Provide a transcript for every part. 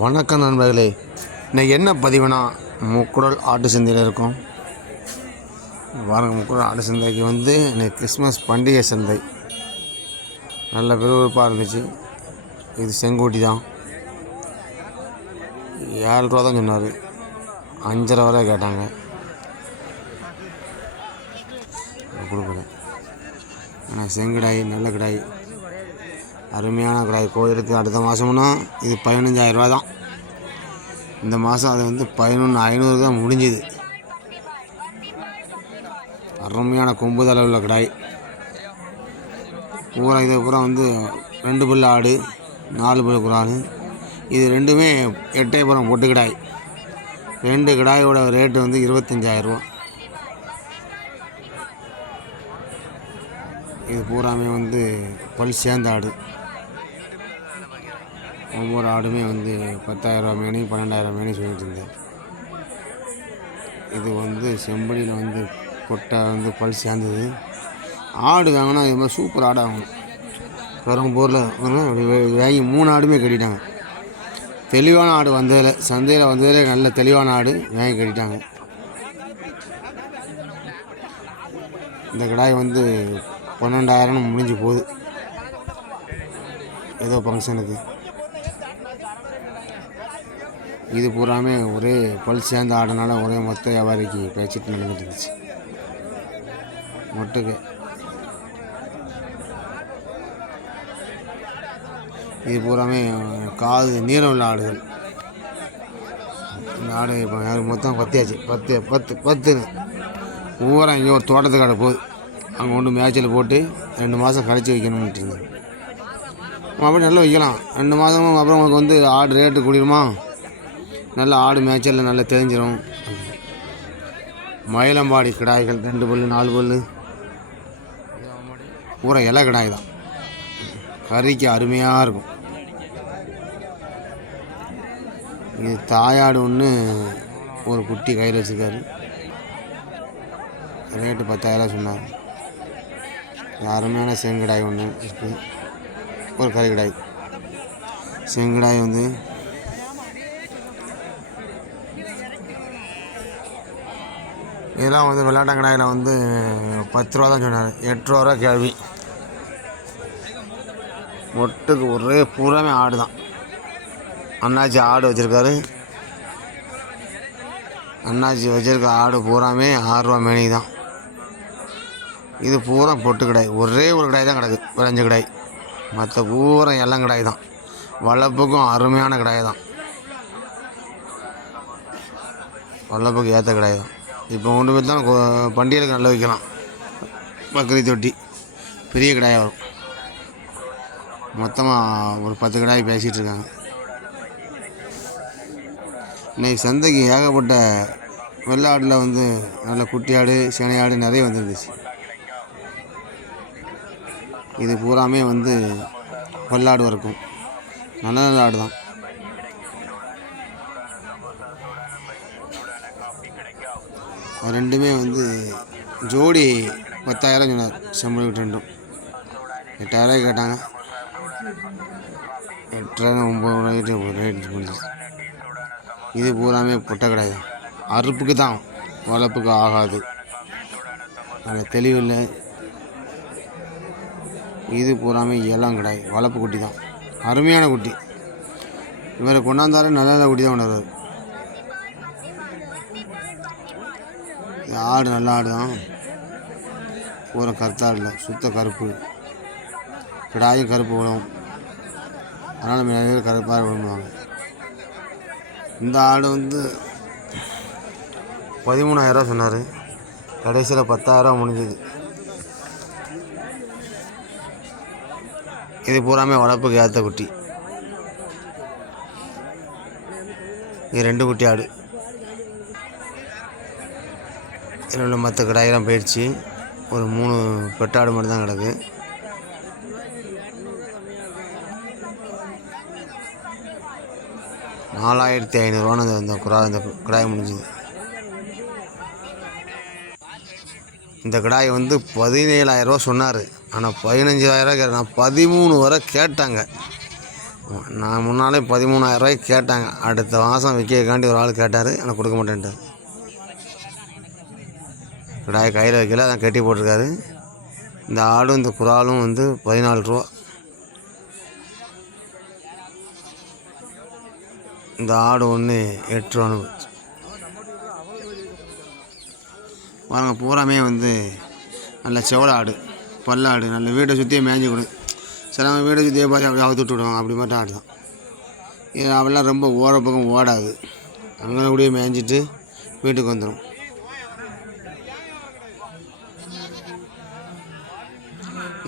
வணக்கம் நண்பர்களே. இன்றைக்கி என்ன பதிவுனா, முக்குடல் ஆட்டு சந்தையில் இருக்கோம். பாருங்கள், முக்குடல் ஆட்டு சந்தைக்கு இன்றைக்கி கிறிஸ்மஸ் பண்டிகை சந்தை. நல்ல விறுவிறுப்பாக இருந்துச்சு. இது செங்கோட்டி தான். 7 ரூபா தான் சொன்னார். 5.5 வரை கேட்டாங்க, கொடுக்கல. ஆனால் செங்கடாய், நல்ல கடாய், அருமையான கடாய். கோயிலுக்கு அடுத்த மாதம்னா இது 15,000 ரூபா தான். இந்த மாதம் அது 11,500 தான் முடிஞ்சுது. அருமையான கொம்புதள உள்ள கடாய். பூரா இதை பூரா 2 பல்லு ஆடு, 4 பல்லு குரான். இது ரெண்டுமே 8 பொட்டு கடாய். 2 கடாயோட ரேட்டு 25,000 ரூபா. இது பூராமே பல் சேர்ந்த ஆடு. ஒவ்வொரு ஆடுமே 10,000 ரூபா மேனி, 12,000 மேனி சொல்லிட்டு இருந்தேன். இது செம்படியில் கொட்டை பல் சேர்ந்தது. ஆடு வாங்கினா இது மாதிரி சூப்பர் ஆடு ஆகணும். பெரம்பூரில் வாங்கி 3 ஆடுமே கட்டிட்டாங்க. தெளிவான ஆடு வந்ததில், சந்தையில் வந்ததில் நல்ல தெளிவான ஆடு வாங்கி கட்டிட்டாங்க. இந்த கடாய் 12,000 முடிஞ்சு போகுது. ஏதோ ஃபங்க்ஷனுக்கு. இது பூராமே ஒரே பல் சேர்ந்த ஆடுனால ஒரே மொத்த வியாபாரிக்கு பேச்சுட்டு நடந்துட்டு இருந்துச்சு. மொட்டுக்கு இது பூராமே காது நீரம் உள்ள ஆடுகள். இந்த ஆடு இப்போ மொத்தம் 10 ஆச்சு. 10 ஊரா இங்கே ஒரு தோட்டத்துக்கு ஆட போகுது. அங்கே கொண்டு மேய்ச்சல் போட்டு 2 மாதம் கழிச்சு வைக்கணும்னு இருந்தது. அப்படி நல்லா வைக்கலாம். 2 மாதமும் அப்புறம் உங்களுக்கு ஆடு ரேட்டு கூடிருமா. நல்ல ஆடு மேய்ச்சலில் நல்லா தெரிஞ்சிடும். மயிலம்பாடி கிடாய்கள் 2 பல்லு 4 பல்லு பூரா இலை கிடாய் தான். கறிக்கு அருமையாக இருக்கும். இது தாயாடு ஒன்று ஒரு குட்டி கையில் வச்சுருக்காரு. ரேட்டு 10,000 சொன்னார். அருமையான செங்கடாய் ஒன்று இருக்குது. ஒரு கறி கிடாய். செங்கடாய் இதெல்லாம் விளையாட்டங்கடாயில் 10 ரூபா தான் சொன்னார். 8 ரூபா கேள்வி. மொட்டுக்கு ஒரே பூராமே ஆடு தான். அண்ணாச்சி ஆடு வச்சுருக்காரு. அண்ணாச்சி வச்சுருக்க ஆடு பூராமே 6 ரூபா மேனி தான். இது பூரா பொட்டு கடாய். ஒரே ஒரு கடாய் தான் கிடக்கு, விளைஞ்ச கடாய். மற்ற பூரா எல்லாம் கடாய் தான். வளர்ப்புக்கும் அருமையான கடாய் தான். வளர்ப்புக்கு ஏற்ற கடாய் தான். இப்போ கொண்டு போய் தான் பண்டிகைக்கு நல்லா வைக்கலாம். பக்கரி தொட்டி பெரிய கடாயாக வரும். மொத்தமாக ஒரு 10 கடாய் பேசிகிட்டு இருக்காங்க. இன்றைக்கி சந்தைக்கு ஏகப்பட்ட வெள்ளாடில் நல்ல குட்டி ஆடு, சேனை ஆடு நிறைய வந்துருந்துச்சு. இது பூராமே வெள்ளாடு வரைக்கும் நல்ல நல்ல ஆடு தான். ரெண்டுமே ஜோடி 10,000 சொன்னார். செம்பளி விட்டு ரெண்டும் 8,000 கேட்டாங்க. 8,000 9,000 ரேட் முடிஞ்சு. இது பூராமே பொட்டை கிடையாது. அறுப்புக்கு தான், வளர்ப்புக்கு ஆகாது. அதில் தெளிவில்லை. இது பூராமே இளம் கிடையாது. வளர்ப்பு குட்டி தான். அருமையான குட்டி. இவரை கொண்டாந்தாரு நல்ல நல்ல குட்டி தான் கொண்டாடுறாரு. ஆடு நல்ல ஆடு தான். பூரா கருத்தாடு இல்லை, சுத்த கருப்பு. கிடாயும் கருப்பு விடும். அதனால் நிறைய பேர் கருப்பாக விரும்புவாங்க. இந்த ஆடு 13,000 சொன்னார். கடைசியில் 10,000 முடிஞ்சுது. இது பூராமே வளர்ப்புக்கு ஏற்ற குட்டி. இது 2 குட்டி ஆடு. இதில் உள்ள மற்ற கடாயெல்லாம் போயிடுச்சு. ஒரு 3 பெட்டாடு மட்டும் தான் கிடக்கு. $4,500 இந்த கடாய் முடிஞ்சுது. இந்த கடாய் 17,000 ரூபா சொன்னார். ஆனால் 15,000 கேட்டாங்க. 13 வரை கேட்டாங்க. நான் முன்னாலே 13,000 கேட்டாங்க. அடுத்த மாதம் விற்கிறக்காண்டி ஒரு ஆள் கேட்டார், ஆனால் கொடுக்க மாட்டேன்ட்டார். கிடாயை கையில் வைக்கல, அதான் கட்டி போட்டிருக்காரு. இந்த ஆடும் இந்த குறாலும் வந்து 14 ரூபா. இந்த ஆடு ஒன்று 8 ரூபான்னு போச்சு. பாருங்க, பூராமே வந்து நல்ல செவல ஆடு, பல்லாடு, நல்ல வீட்டை சுற்றியே மேய்ஞ்சி கொடு. சிலவங்க வீட்டை சுற்றியே பார்த்து அப்படி அவுத்து விட்டுவிடுவாங்க. அப்படி மட்டும் ஆடு தான் இது. அவெல்லாம் ரொம்ப ஓட பக்கம் ஓடாது, அங்கே கூடயே மேய்ஞ்சிட்டு வீட்டுக்கு வந்துடும்.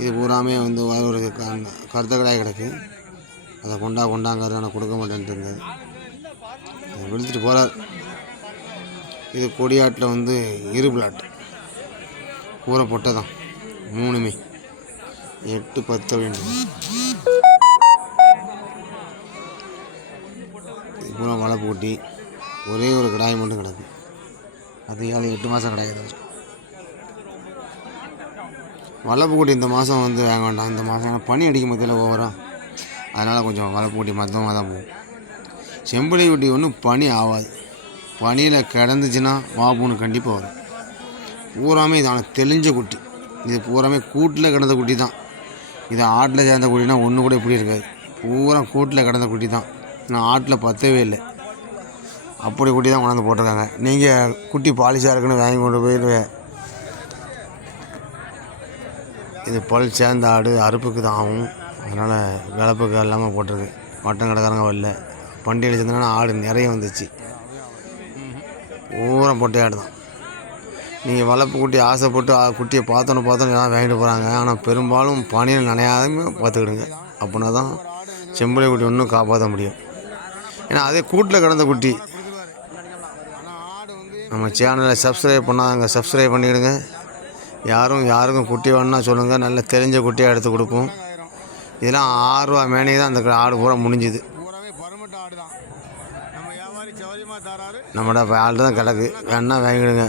இது பூராமே வந்து ஒரு கருத்த கடாய் கிடக்கு. அதை கொண்டாங்காரு, ஆனால் கொடுக்க மாட்டேன்ட்டு இருந்தது. அதை விழுத்துட்டு போகிறார். இது கொடியாட்டில் வந்து இருபிளாட்டு பூரா பொட்டை தான். 3மே 8, 10 அப்படின்னு. இது பூரா வளர்ப்பு குட்டி. ஒரே ஒரு கடாய் மட்டும் கிடக்கு. அது 7-8 மாதம் கடாய் தான் இருக்கும். வளர்ப்பு குட்டி இந்த மாதம் வந்து வாங்க வேண்டாம். இந்த மாதம் பனி அடிக்கும் போதில் ஓவராக, அதனால் கொஞ்சம் வளர்ப்பு குட்டி மொத்தமாக தான் போகும். செம்பளி குட்டி ஒன்றும் பனி ஆகாது. பனியில் கிடந்துச்சுன்னா வாபூன்னு கண்டிப்பாக வரும். பூராமே இதான தெளிஞ்ச குட்டி. இது பூராமே கூட்டில் கிடந்த குட்டி தான். இது ஆட்டில் சேர்ந்த குட்டினா ஒன்று கூட இப்படி இருக்காது. பூரா கூட்டில் கிடந்த குட்டி தான். நான் ஆட்டில் பற்றவே இல்லை, அப்படி குட்டி தான் கொண்டாந்து போட்டிருக்காங்க. நீங்கள் குட்டி பாலிஷாக இருக்குன்னு வாங்கி கொண்டு போயிட்டு, இது பல் சேர்ந்த ஆடு அறுப்புக்கு தான் ஆகும். அதனால் விளப்புக்கு இல்லாமல் போட்டிருக்கு. மட்டன் கடைக்காரங்க வரல. பண்டிகை சேர்ந்தனா ஆடு நிறைய வந்துச்சு. பூரா பொட்டை ஆடு தான். நீங்கள் வளர்ப்பு குட்டி ஆசைப்பட்டு குட்டியை பார்த்தோன்னு எல்லாம் வாங்கிட்டு போகிறாங்க. ஆனால் பெரும்பாலும் பனியில் நனையாதமே பார்த்துக்கிடுங்க. அப்படின்னா தான் செம்பளி குட்டி ஒன்றும் காப்பாற்ற முடியும். ஏன்னா அதே கூட்டில் கிடந்த குட்டி. நம்ம சேனலை சப்ஸ்கிரைப் பண்ணாங்க, சப்ஸ்கிரைப் பண்ணிவிடுங்க. யாருக்கும் குட்டி வேணுன்னா சொல்லுங்கள், நல்ல தெரிஞ்ச குட்டியாக எடுத்து கொடுப்போம். இதெல்லாம் 6 ரூபா மேனைக்கு தான் அந்த ஆடு பூரா முடிஞ்சுது. நம்மகிட்ட ஆடு தான் கிடக்கு, வேணா வாங்கிடுங்க.